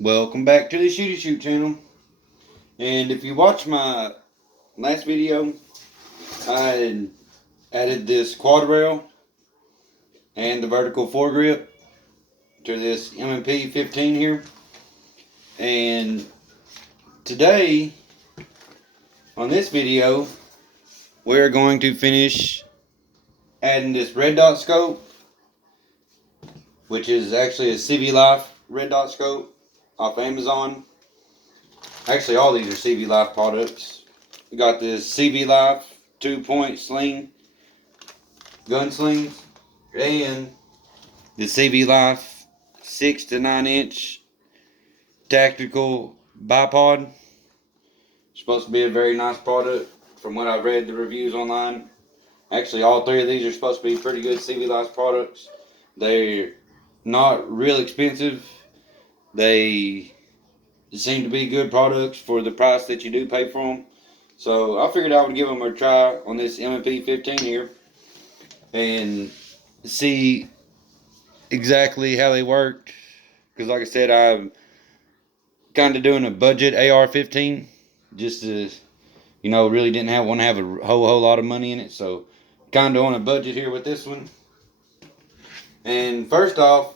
Welcome back to the Shooty Shoot channel. And if you watch my last video, I had added this quad rail and the vertical foregrip to this M&P15 here. And today, on this video, we're going to finish adding this red dot scope, which is actually a CvLife red dot scope off Amazon. Actually, all these are CvLife products. We got this CvLife 2-point sling, gunslings, and the CvLife 6 to 9 inch tactical bipod. Supposed to be a very nice product from what I've read the reviews online. Actually, all three of these are supposed to be pretty good CvLife products. They're not real expensive. They seem to be good products for the price that you do pay for them. So I figured I would give them a try on this M&P15 here and see exactly how they worked. Because like I said, I'm kind of doing a budget AR-15 just to, really didn't want to have a whole lot of money in it. So kind of on a budget here with this one. And first off,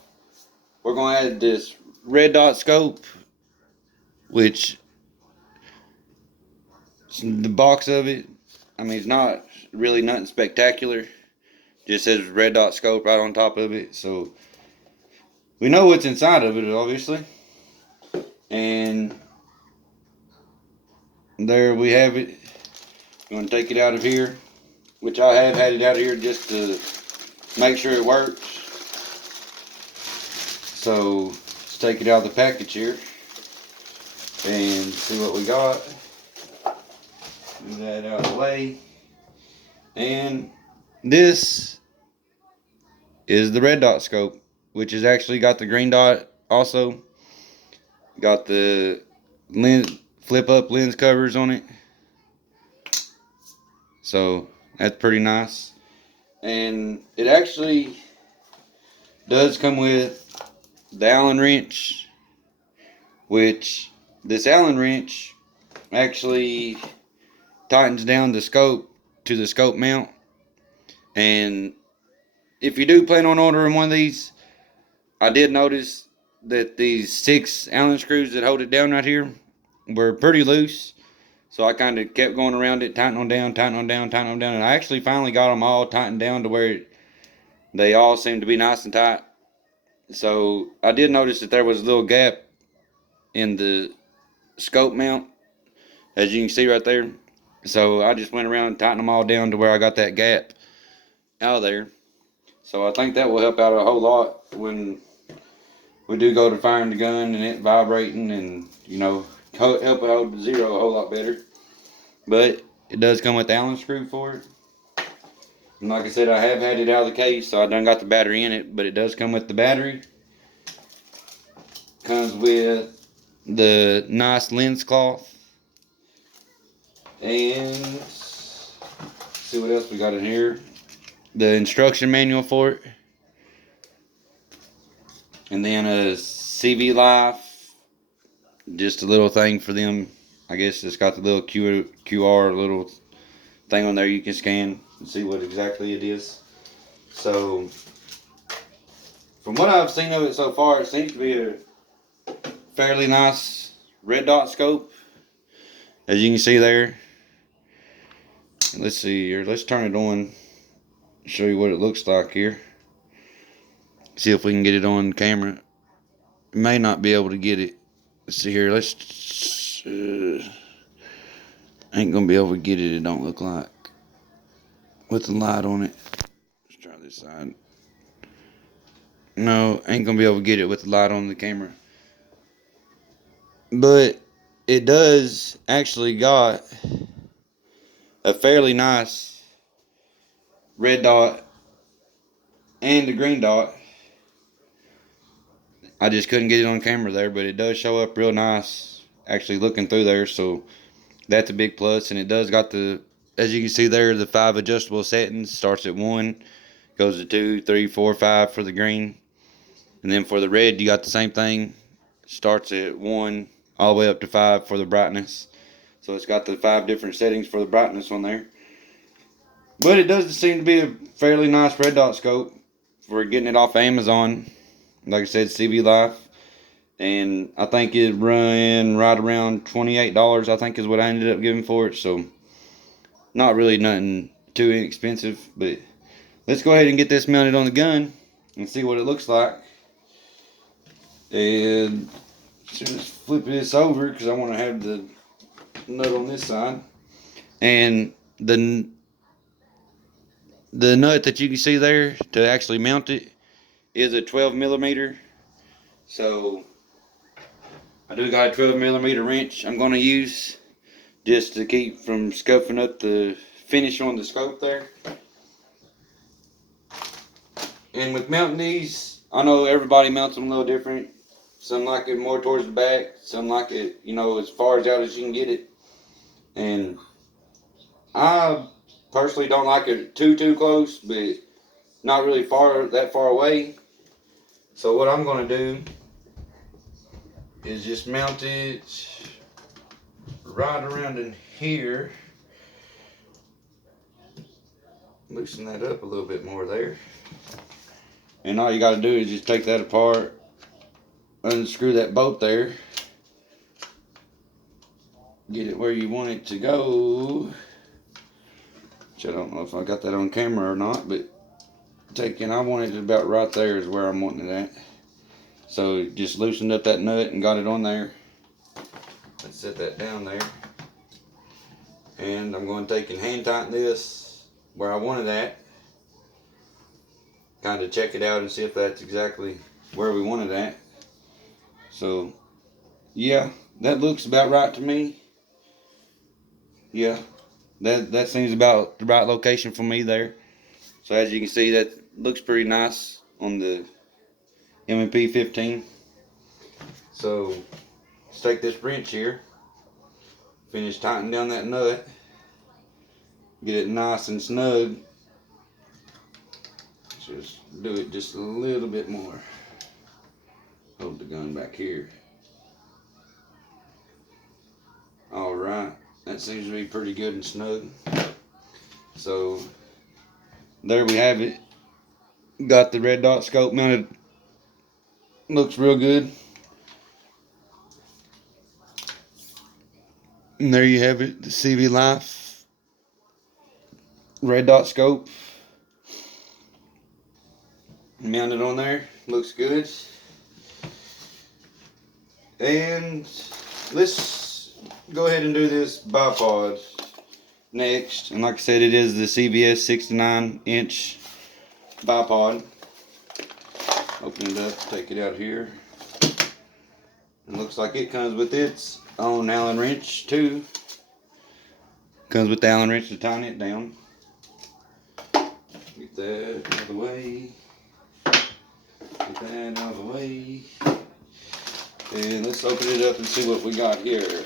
we're going to add this red dot scope, which the box of it, it's not really nothing spectacular. Just says red dot scope right on top of it. So we know what's inside of it, obviously. And there we have it. I'm going to take it out of here, which I have had it out of here just to make sure it works. So let's take it out of the package here and see what we got. Move that out of the way. And this is the red dot scope, which has actually got the green dot also. Got the lens, flip up lens covers on it. So that's pretty nice. And it actually does come with the Allen wrench, which this Allen wrench actually tightens down the scope to the scope mount. And if you do plan on ordering one of these, I did notice that these 6 Allen screws that hold it down right here were pretty loose. So I kind of kept going around it, tightening them down, tightening them down, tightening them down. And I actually finally got them all tightened down to where they all seem to be nice and tight. So I did notice that there was a little gap in the scope mount, as you can see right there. So I just went around and tightened them all down to where I got that gap out of there. So I think that will help out a whole lot when we do go to firing the gun and it vibrating and, help it hold the zero a whole lot better. But it does come with the Allen screw for it. And like I said, I have had it out of the case, so I done got the battery in it, but it does come with the battery. Comes with the nice lens cloth. And see what else we got in here. The instruction manual for it. And then a CvLife, just a little thing for them. I guess it's got the little QR little thing on there you can scan and see what exactly it is. So from what I've seen of it so far, it seems to be a fairly nice red dot scope, as you can see there. Let's see here, let's turn it on, show you what it looks like here. See if we can get it on camera. May not be able to get it. Let's see here, ain't gonna be able to get it, it don't look like, with the light on it. Let's try this side. No, ain't gonna be able to get it with the light on the camera. But it does actually got a fairly nice red dot and a green dot. I just couldn't get it on camera there, but it does show up real nice actually looking through there, so that's a big plus. And it does got the, as you can see there, the 5 adjustable settings. Starts at 1, goes to 2, 3, 4, 5 for the green, and then for the red you got the same thing. starts at 1 all the way up to 5 for the brightness. So it's got the 5 different settings for the brightness on there. But it does seem to be a fairly nice red dot scope for getting it off Amazon. Like I said, CvLife. And I think it ran right around $28, I think is what I ended up giving for it. So not really nothing too inexpensive. But let's go ahead and get this mounted on the gun and see what it looks like. And just flip this over because I want to have the nut on this side. And the nut that you can see there to actually mount it is a 12 millimeter. So I do got a 12 millimeter wrench I'm going to use just to keep from scuffing up the finish on the scope there. And with mounting these, I know everybody mounts them a little different. Some like it more towards the back, some like it, you know, as far as out as you can get it. And I personally don't like it too close, but not really that far away. So what I'm going to do is just mount it right around in here. Loosen that up a little bit more there. And all you got to do is just take that apart, unscrew that bolt there, get it where you want it to go. Which I don't know if I got that on camera or not, but I want it about right there is where I'm wanting it at. So just loosened up that nut and got it on there. Let's set that down there. And I'm going to take and hand tighten this where I want it at. Kind of check it out and see if that's exactly where we want it at. So yeah, that looks about right to me. Yeah, that seems about the right location for me there. So as you can see, that looks pretty nice on the M&P15. So let's take this wrench here, finish tightening down that nut, get it nice and snug. Just do it just a little bit more. Hold the gun back here. Alright, that seems to be pretty good and snug. So there we have it. Got the red dot scope mounted. Looks real good. And there you have it, the CvLife red dot scope. Mounted on there. Looks good. And let's go ahead and do this bipod next. And like I said, it is the CBS 69-inch bipod. Open it up, take it out here. It looks like it comes with its own Allen wrench too. Comes with the Allen wrench to tighten it down. Get that out of the way. Get that out of the way. And let's open it up and see what we got here.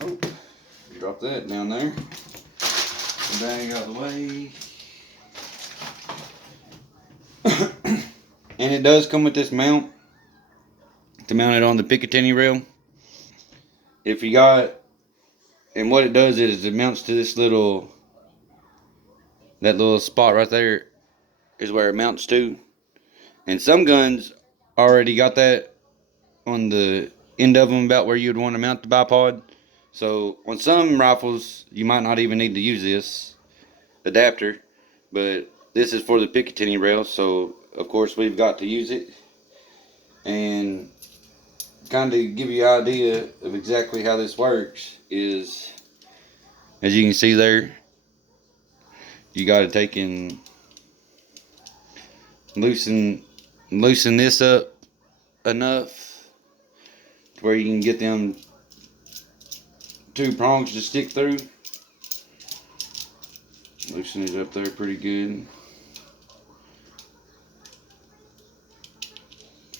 Oh, drop that down there. The bag out of the way. And it does come with this mount to mount it on the Picatinny rail. If you got, and what it does is it mounts to this little, that little spot right there is where it mounts to. And some guns already got that on the end of them about where you'd want to mount the bipod. So on some rifles, you might not even need to use this adapter, but this is for the Picatinny rail, so of course we've got to use it. And kind of give you an idea of exactly how this works is, as you can see there, you got to take and loosen this up enough to where you can get them 2 prongs to stick through. Loosen it up there pretty good.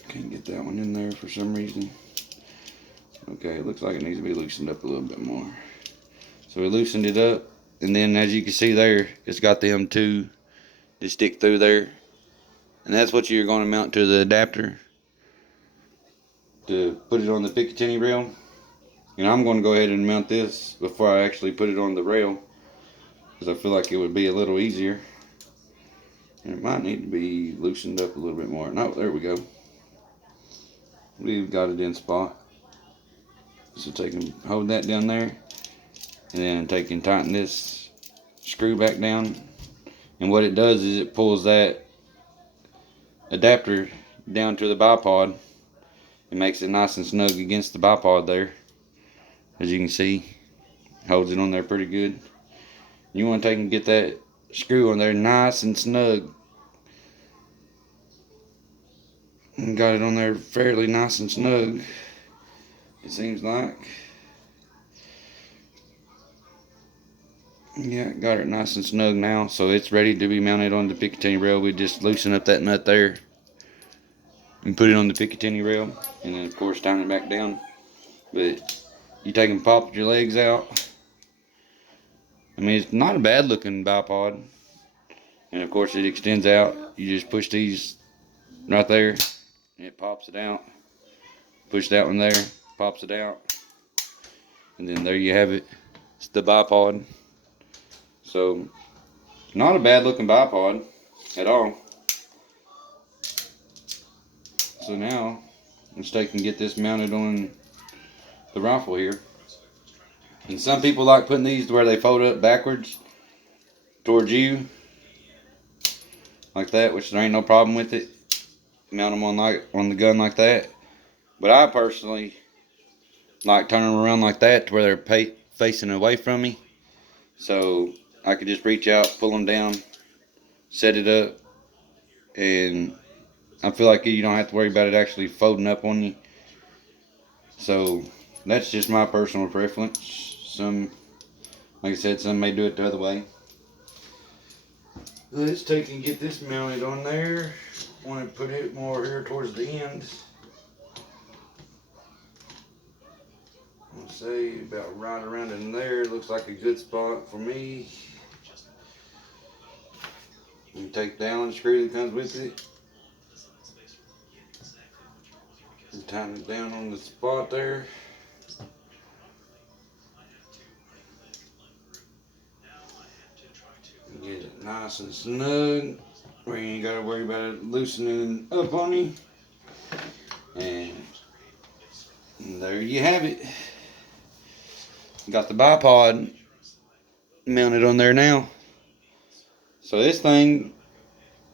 Can't get that one in there for some reason. Okay, it looks like it needs to be loosened up a little bit more. So we loosened it up, and then as you can see there, it's got them 2 to stick through there. and that's what you're going to mount to the adapter to put it on the Picatinny rail. And I'm going to go ahead and mount this before I actually put it on the rail, because I feel like it would be a little easier. And it might need to be loosened up a little bit more. No, there we go. We've got it in spot. So take and hold that down there, and then take and tighten this screw back down. And what it does is it pulls that adapter down to the bipod and makes it nice and snug against the bipod there. As you can see, holds it on there pretty good. You want to take and get that screw on there nice and snug. And got it on there fairly nice and snug, it seems like. Yeah, got it nice and snug now, so it's ready to be mounted on the Picatinny rail. We just loosen up that nut there and put it on the Picatinny rail, and then of course tighten it back down. But you take and pop your legs out. I mean, it's not a bad looking bipod, and of course it extends out. You just push these right there, and it pops it out. Push that one there, pops it out, and then there you have it. It's the bipod. So, not a bad looking bipod at all. So now, let's take and get this mounted on the rifle here. And some people like putting these to where they fold up backwards towards you, like that, which there ain't no problem with it. Mount them on the gun like that. But I personally like turning them around like that to where they're facing away from me, so I could just reach out, pull them down, set it up, and I feel like you don't have to worry about it actually folding up on you. So that's just my personal preference. Some, like I said, some may do it the other way. Let's take and get this mounted on there. Want to put it more here towards the end. I'll say about right around in there. Looks like a good spot for me. You take the Allen screw that comes with it and tighten it down on the spot there. And get it nice and snug where you ain't got to worry about it loosening up on you. And there you have it. Got the bipod mounted on there now. So this thing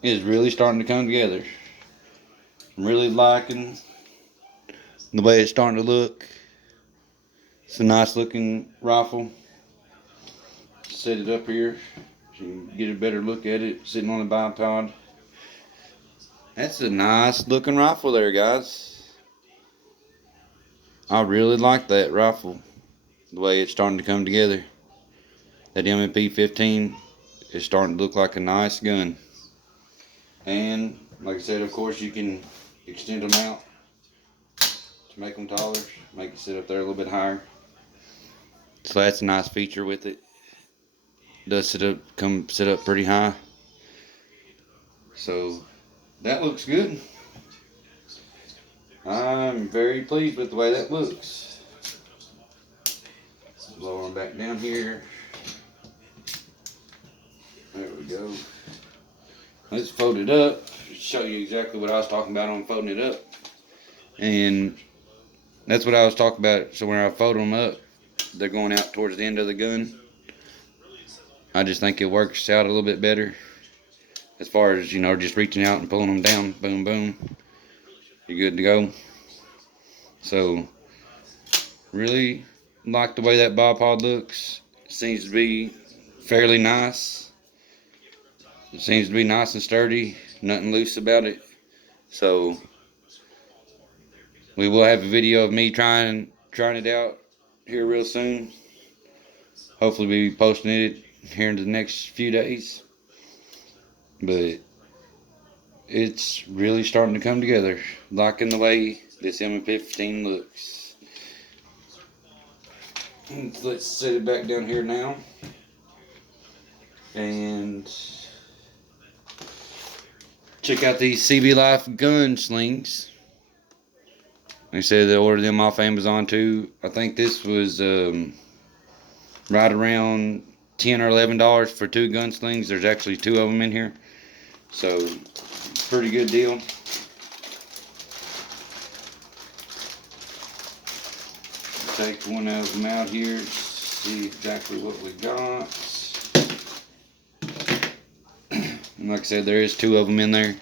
is really starting to come together. I'm really liking the way it's starting to look. It's a nice looking rifle. Set it up here so you can get a better look at it sitting on the bipod. That's a nice looking rifle there, guys. I really like that rifle, the way it's starting to come together. That M&P15 is starting to look like a nice gun. And like I said, of course, you can extend them out to make them taller, make it sit up there a little bit higher. So that's a nice feature with it. It does sit up pretty high. So that looks good. I'm very pleased with the way that looks. Lower them back down here. There we go. Let's fold it up. Show you exactly what I was talking about on folding it up. And that's what I was talking about. So when I fold them up, they're going out towards the end of the gun. I just think it works out a little bit better. As far as, just reaching out and pulling them down. Boom, boom. You're good to go. So, really like the way that bipod looks. It seems to be fairly nice. It seems to be nice and sturdy. Nothing loose about it. So, we will have a video of me trying it out here real soon. Hopefully we'll be posting it here in the next few days. But it's really starting to come together. Liking the way this M&P15 looks. Let's set it back down here now. And Check out these CvLife gun slings. They said they ordered them off Amazon too. I think this was right around $10 or $11 for 2 gun slings. There's actually 2 of them in here, so pretty good deal. Take one of them out here, see exactly what we got. And like I said, there is 2 of them in there.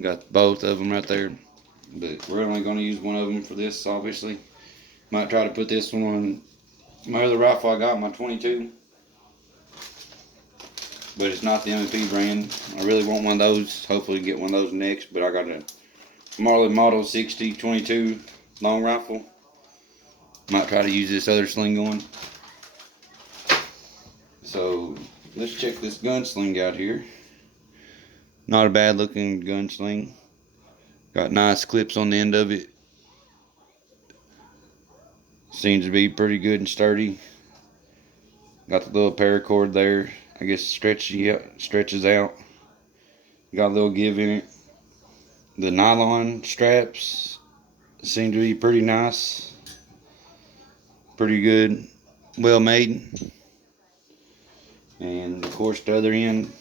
Got both of them right there, but we're only going to use one of them for this, obviously. Might try to put this one on my other rifle I got, my 22, but it's not the M&P brand. I really want one of those. Hopefully get one of those next, but I got a Marley Model 60 22 long rifle. Might try to use this other sling on. So let's check this gunsling out here. Not a bad looking gunsling. Got nice clips on the end of it. Seems to be pretty good and sturdy. Got the little paracord there. I guess stretches out. Got a little give in it. The nylon straps seem to be pretty nice. Pretty good. Well made. And of course the other end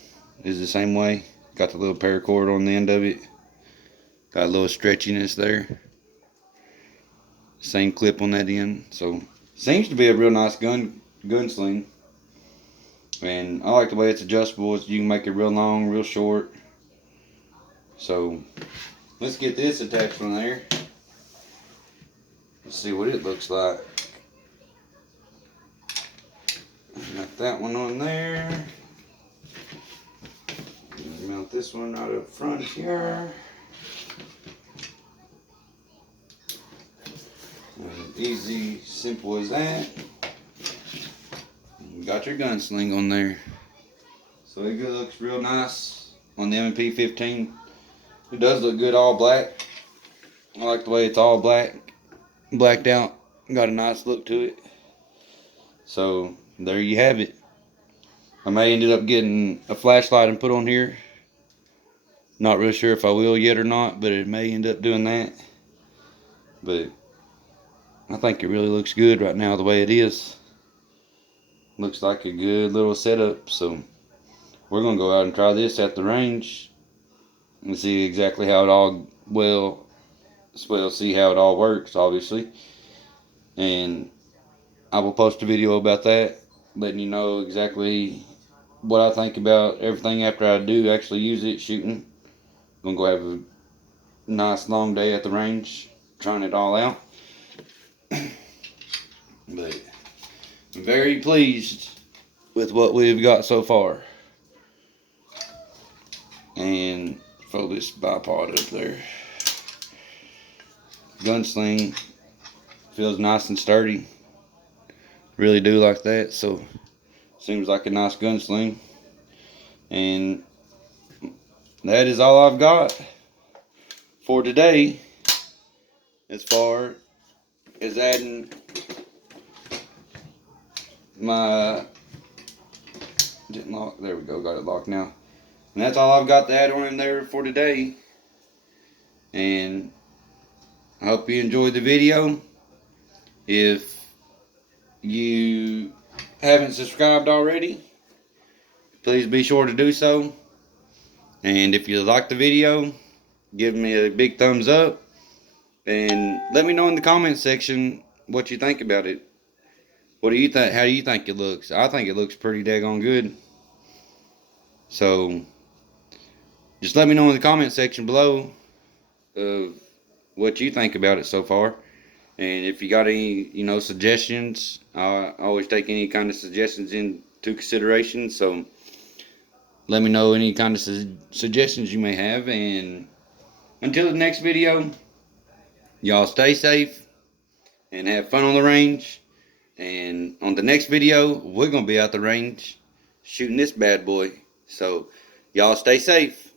is the same way. Got the little paracord on the end of it. Got a little stretchiness there. Same clip on that end. So seems to be a real nice gunsling. And I like the way it's adjustable. You can make it real long, real short. So let's get this attached on there. Let's see what it looks like. Got that one on there. Mount this one right up front here. And easy, simple as that. You got your gunsling on there. So it looks real nice on the M&P15. It does look good all black. I like the way it's all blacked out. Got a nice look to it. So there you have it. I may end up getting a flashlight and put on here. Not really sure if I will yet or not, but it may end up doing that. But I think it really looks good right now the way it is. Looks like a good little setup. So we're going to go out and try this at the range and see exactly how it all, see how it all works, obviously. And I will post a video about that, letting you know exactly what I think about everything after I do actually use it shooting. I'm going to go have a nice long day at the range, trying it all out. But I'm very pleased with what we've got so far. And throw this bipod up there. Gunsling feels nice and sturdy. Really do like that. So seems like a nice gunsling. And that is all I've got for today as far as adding my, didn't lock, there we go, got it locked now. And that's all I've got to add on in there for today. And I hope you enjoyed the video. If you haven't subscribed already, please be sure to do so. And if you like the video, give me a big thumbs up. And let me know in the comment section what you think about it. What do you think? How do you think it looks? I think it looks pretty daggone good. So just let me know in the comment section below of what you think about it so far. And if you got any, suggestions, I always take any kind of suggestions into consideration. So let me know any kind of suggestions you may have. And until the next video, y'all stay safe and have fun on the range. And on the next video, we're going to be out the range shooting this bad boy. So y'all stay safe.